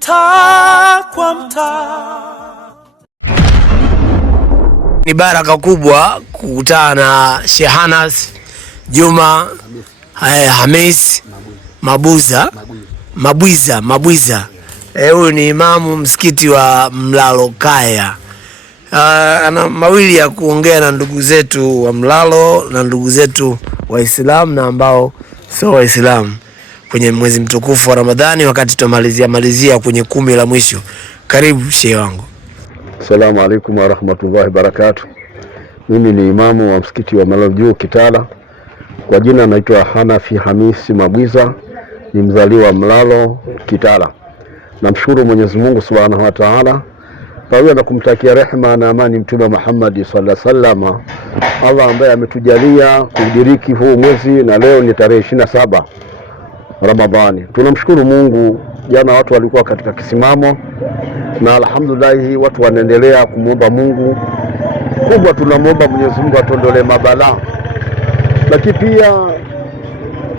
mtaa kwa mtaa. Ni baraka kubwa kukutana na Sheikh Anas Juma Hamis Mabwiza. Huyu ni imamu msikiti wa Mlalo Kaya. Ana mawili ya kuongea na ndugu zetu wa Mlalo na ndugu zetu Waislamu na ambao sio Waislamu kwenye mwezi mtukufu wa Ramadhani, wakati tumalizia kwenye 10 la mwisho. Karibu shehe wangu. Assalamu alaikum wa rahmatullahi wa barakatuh. Mimi ni imamu wa msikiti wa Mlalo Juu Kitala. Kwa jina naitwa Hanafi Hamisi Mabwiza, ni mzaliwa Mlalo Kitala. Namshukuru Mwenyezi Mungu Subhanahu wa Ta'ala, pamoja na kumtakia rehema na amani Mtume Muhammad sallallahu alaihi wasallam, Allah ambaye ametujalia kudiriki huu mwezi, na leo ni tarehe 27 Ramadhani. Tunamshukuru Mungu. Jana watu walikuwa katika kisimamo, na alhamdulillah watu wanaendelea kumuomba Mungu. Kubwa tunamuomba Mwenyezi Mungu atuondolee mabalaa. Lakini pia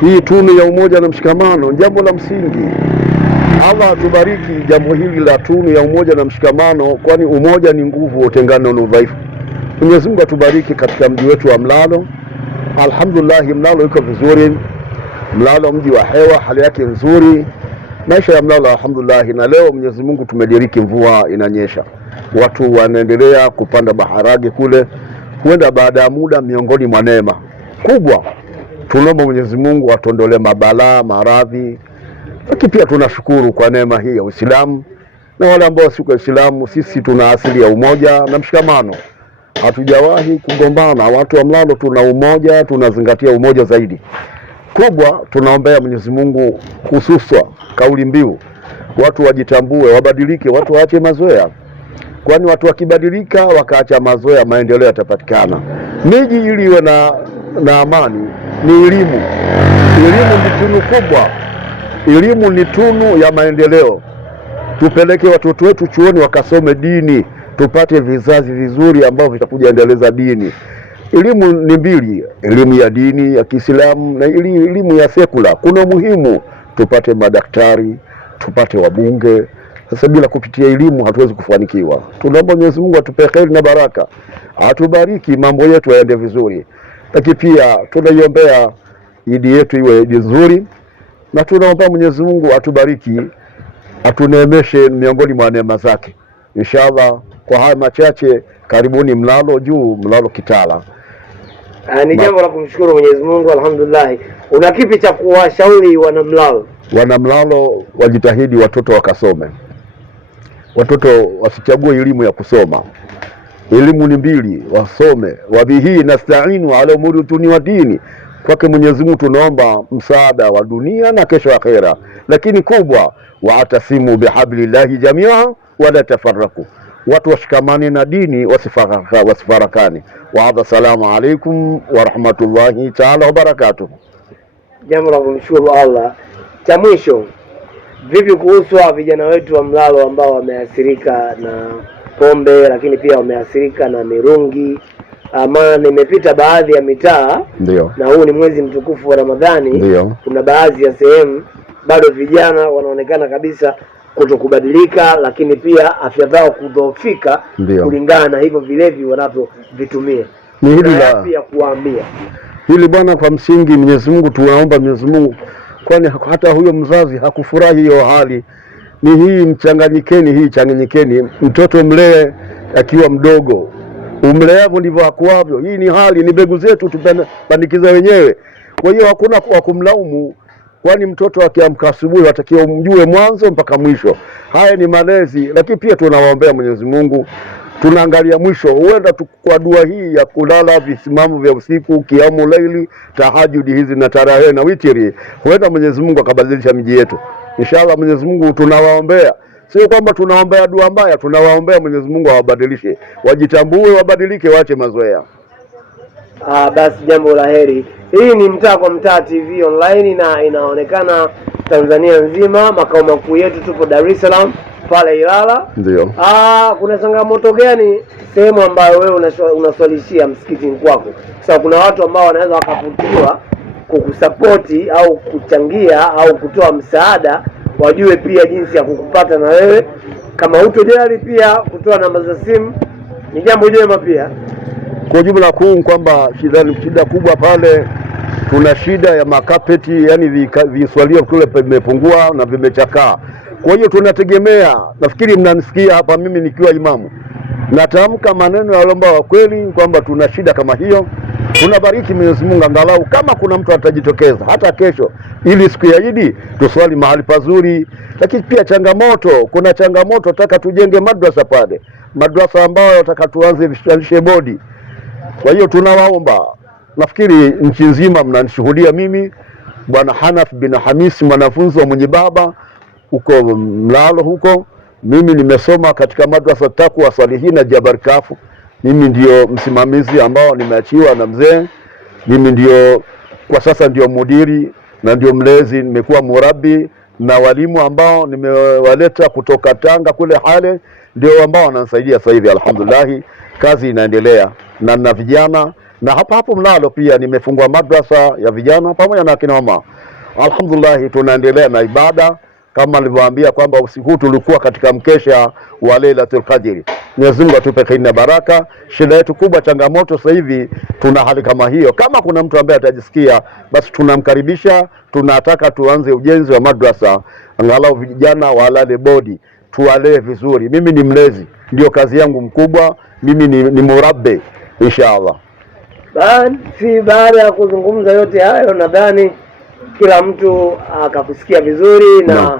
hii tunu ya umoja na mshikamano, jambo la msingi. Allah atubariki jambo hili la tunu ya umoja na mshikamano, kwani umoja ni nguvu, utengano ni udhaifu. Mwenyezi Mungu atubariki katika mji wetu wa Mlalo. Alhamdulillah Mlalo iko vizuri. Mlalo mji wa hewa, hali yake nzuri. Maisha ya Mlalo alhamdulillah, na leo Mwenyezi Mungu tumediriki, mvua inanyesha. Watu wanaendelea kupanda maharage kule. Huenda baada ya muda miongoni mwa neema kubwa. Tunaomba Mwenyezi Mungu atuondolee mabalaa, maradhi. Lakini pia tunashukuru kwa neema hii ya Uislamu, na wale ambao si Waislamu, sisi tuna asili ya umoja na mshikamano. Hatujawahi kugombana. Watu wa Mlalo tuna umoja, tunazingatia umoja zaidi. Kubwa tunaombea Mwenyezi Mungu, hususa kauli mbiu, watu wajitambue, wabadilike, watu waache mazoea. Kwani watu wakibadilika wakaacha mazoea, maendeleo yatapatikana. Miji ili iwe na amani ni elimu. Elimu ni tunu kubwa. Elimu ni tunu ya maendeleo. Tupeleke watoto wetu chuoni wakasome dini, tupate vizazi vizuri ambao vitakuja endeleza dini. Elimu ni mbili, elimu ya dini ya Kiislamu na elimu ya sekula. Kuna muhimu tupate madaktari, tupate wabunge. Sasa bila kupitia elimu hatuwezi kufanikiwa. Tunaomba Mwenyezi Mungu atupe kheri na baraka, atubariki, mambo yetu yaende vizuri. Lakini pia tunaiombea Idi yetu iwe Idi nzuri, na tunaomba Mwenyezi Mungu atubariki, atuneemeshe miongoni mwa neema zake. Inshallah, kwa haya machache, karibuni Mlalo Juu, Mlalo Kitala. Ni jambo la kumshukuru Mwenyezi Mungu, alhamdulillah. Una kipi cha kuwashauri wana Mlalo? Wana Mlalo wajitahidi, watoto wakasome. Watoto wasichague elimu ya kusoma. Elimu ni mbili, wasome. Wabihi nasta'inu ala umuri dunia wa dini. Kwake Mwenyezi Mungu tunaomba msaada wa dunia na kesho akhera. Lakini kubwa, waatasimu bihablillahi jamia wala tafarraku. Watu washikamane na dini, wasifarakani. Wa hadha, salamu alaikum wa rahmatullahi ta'ala wa barakatuh. Jambo la kumshukuru Allah. Cha mwisho, vipi kuhusu vijana wetu wa Mlalo ambao wameathirika na pombe, lakini pia wameathirika na mirungi? Ama nimepita baadhi ya mitaa, ndio, na huu ni mwezi mtukufu wa Ramadhani, ndio, kuna baadhi ya sehemu bado vijana wanaonekana kabisa kutokubadilika, lakini pia afya zao kudhoofika kulingana na hivyo vilevi wanavyovitumia. Ni hili la pia kuambia hili bwana, kwa msingi Mwenyezi Mungu tunaomba Mwenyezi Mungu, kwani hata huyo mzazi hakufurahi hiyo hali. Ni hii mchanganyikeni, mtoto mlee akiwa mdogo, umleavyo ndivyo akuavyo. Hii ni hali, ni mbegu zetu tupandikiza wenyewe. Kwa hiyo hakuna wa kumlaumu, kwani mtoto akiamka asubuhi watakiwa umjue mwanzo mpaka mwisho. Haya ni malezi. Lakini pia tunawaombea Mwenyezi Mungu, tunaangalia mwisho. Huenda kwa dua hii ya kulala visimamo vya usiku, kiamu laili, tahajudi hizi na tarawih na witri, huenda Mwenyezi Mungu akabadilisha miji yetu. Inshallah Mwenyezi Mungu tunawaombea. Sio kwamba tunaombea dua mbaya, tunawaombea Mwenyezi Mungu awabadilishe, wajitambue, wabadilike, waache mazoea. Basi jambo la heri. Hii ni Mtaa kwa Mtaa TV online, na inaonekana Tanzania nzima. Makao makuu yetu tupo Dar es Salaam pale Ilala. Ndio. Kuna changamoto gani sehemu ambayo wewe unaswalishia msikitini kwako? Sasa kuna watu ambao wanaweza wakavutiwa kukusapoti au kuchangia au kutoa msaada wajue pia jinsi ya kukupata na wewe. Kama hutojali pia kutoa namba za simu ni jambo jema pia. Kwa jumla kuu kwamba shida kubwa pale, tuna shida ya makapeti, yani viswalio kule vimepungua na vimechakaa. Kwa hiyo tunategemea, nafikiri mnanisikia hapa mimi nikiwa imamu natamka maneno ya lomba wa kweli kwamba tuna shida kama hiyo. Tunabariki Mwenyezi Mungu angalau kama kuna mtu atajitokeza hata kesho, ili siku ya Idi tuswali mahali pazuri. Lakini pia kuna changamoto, taka tujenge madrasa pale, madrasa ambayo taka tuanze vishanishe bodi. Kwa hiyo tunawaomba, nafikiri nchi nzima mnanishuhudia mimi, Bwana Hanaf bin Hamisi, mwanafunzi wa mwenye baba huko Mlalo huko. Mimi nimesoma katika madrasa Taqwa Salihina Jabar Kafu. Mimi ndio msimamizi ambao nimeachiwa na mzee. Mimi ndio kwa sasa ndio mudiri na ndio mlezi, nimekuwa murabi na walimu ambao nimewaleta kutoka Tanga kule Hale ndio ambao wananisaidia sasa hivi. Alhamdulillah, kazi inaendelea na vijana, na hapo Mlalo pia nimefungua madrasa ya vijana pamoja na kina mama. Alhamdulillah, tunaendelea na ibada kama nilivyowaambia kwamba usiku tulikuwa katika mkesha wa Lailatul Qadr. Mwenyezi Mungu atupe kheri na baraka. Shida yetu kubwa, changamoto sasa hivi tuna hali kama hiyo. Kama kuna mtu ambaye atajisikia, basi tunamkaribisha. Tunataka tuanze ujenzi wa madrasa, angalau vijana walale bodi, tuwalee vizuri. Mimi ni mlezi, ndio kazi yangu mkubwa. Mimi ni murabbi inshallah. Baada ya kuzungumza yote hayo, nadhani kila mtu akakusikia vizuri na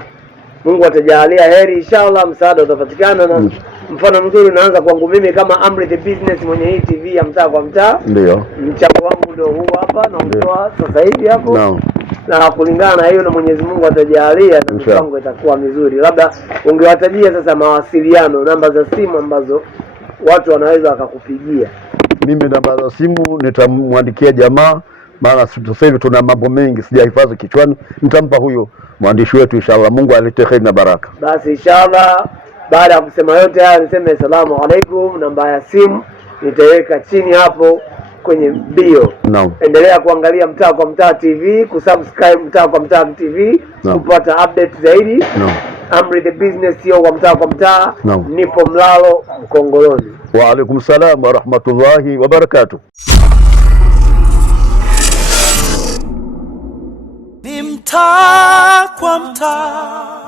Mungu atajalia heri inshallah, msaada utapatikana. Na mfano mzuri unaanza kwangu mimi kama Amri the Business, mwenye hii TV ya mtaa kwa mtaa. Ndio mchango wangu ndio huu hapa na mtoa sasa hivi hapo. Na kulingana na hiyo, na Mwenyezi Mungu atajalia na mchango itakuwa mizuri. Labda ungewatajia sasa mawasiliano, namba za simu ambazo watu wanaweza wakakupigia. Mimi namba za simu nitamwandikia jamaa, maana sasa hivi tuna mambo mengi sijahifadhi kichwani. Nitampa huyo mwandishi wetu inshallah. Mungu alete kheri na baraka. Basi inshallah, baada ya kusema yote haya niseme asalamu alaikum. Namba ya simu nitaweka chini hapo kwenye bio. Endelea kuangalia Mtaa kwa Mtaa TV, kusubscribe Mtaa kwa Mtaa TV kupata update zaidi. Amri the Business, sio kwa Mtaa kwa Mtaa. Nipo Mlalo Mkongoloni. Wa alaikum salam wa rahmatullahi wa barakatuh. Ni Mtaa kwa Mtaa.